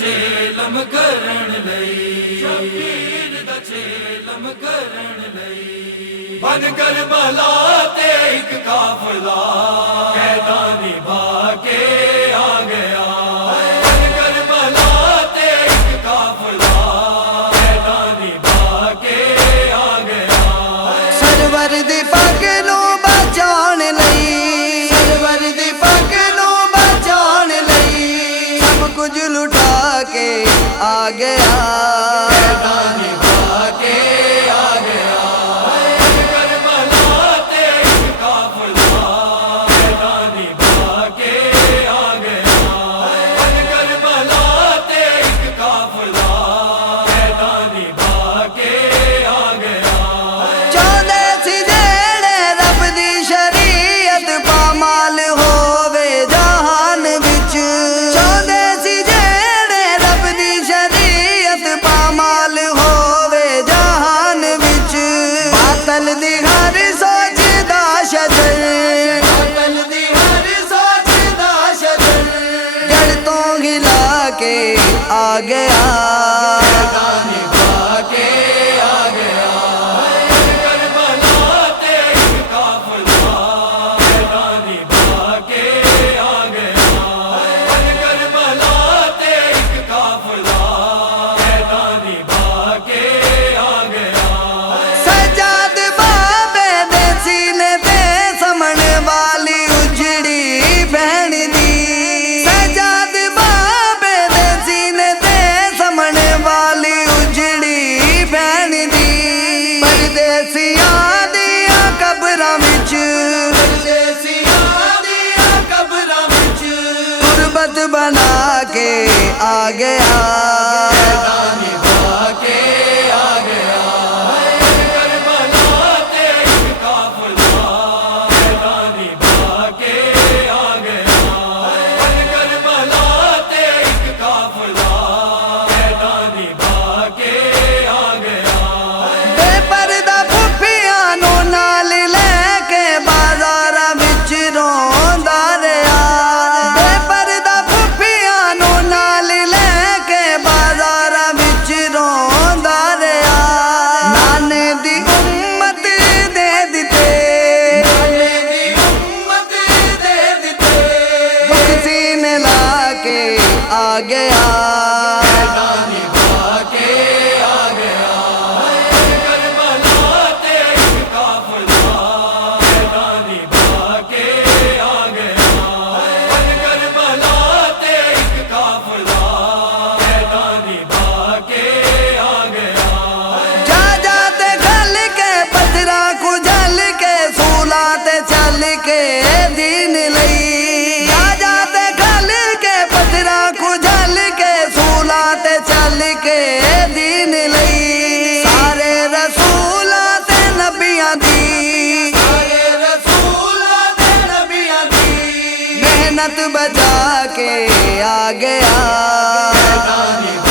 छेलम करण लई शबीर दा छेलम करण लई बन कर भला ते एक काफला कैदा निभा के आ गया। बन कर भला ते एक काफला कैदा निभा के आ गया। सरवर दी पग नूं बचाण लई सरवर दी पग नूं बचाण लई सब कुछ लुटा के आ गया। कैदा निभा के आ गया। बन कर भला ते एक काफला कैदा निभा के आ गया। बन कर भला ते एक काफला कैदा निभा के आ गया। चाहंदे सी जेड़े रब दी शरीयत पामाल होवे जहान विच। चाहंदे सी जेड़े रब दी शरीयत पामाल होवे जहान विच। बातल दी हर सोच दा शजर बातल दी हर सोच दा शजर जड़ तो हिला के आ गया। कैदा निभा के आ गया। बन कर भला ते एक काफला कैदा निभा के आ गया। बन कर भला ते एक काफला कैदा निभा के आ गया। सजाद बाबे दे सीने ते समण वाली उजड़ी बहन दी। सजाद बाबे दे सीने ते समण वाली उजड़ी बहन दी। परदेसियां दियां कबरां विच परदेसियां दियां कबरां विच गुरबत बना के आ गया। कैदा निभा के आ गया। बन कर भला ते एक काफला कैदा निभा के आ गया। बन कर भला ते एक काफला कैदा निभा के आ गया। बेपरदा फुफियां नूं नाल लैके बाज़ारां विच रोंदा रिहा। बेपरदा फुफियां नूं नाल लैके बाज़ारां विच रोंदा रिहा। नाने दी उम्मत दे दिते नाने दी उम्मत दे दिते दुख सीने ला के आ गया। कैदा निभा के आ गया। बन कर भला ते एक काफला कैदा निभा के आ गया। बन कर भला ते एक काफला कैदा निभा के आ गया। जा जाते गल के पथरा कुचल के सूला ते चल के दीन लई। जा जाते गल के पथरा कुचल के सूला ते चल के दीन लई। सारे रसूलां ते नबियां दी सारे रसूलां ते नबियां दी मेहनत बचा के आ गया। कैदा निभा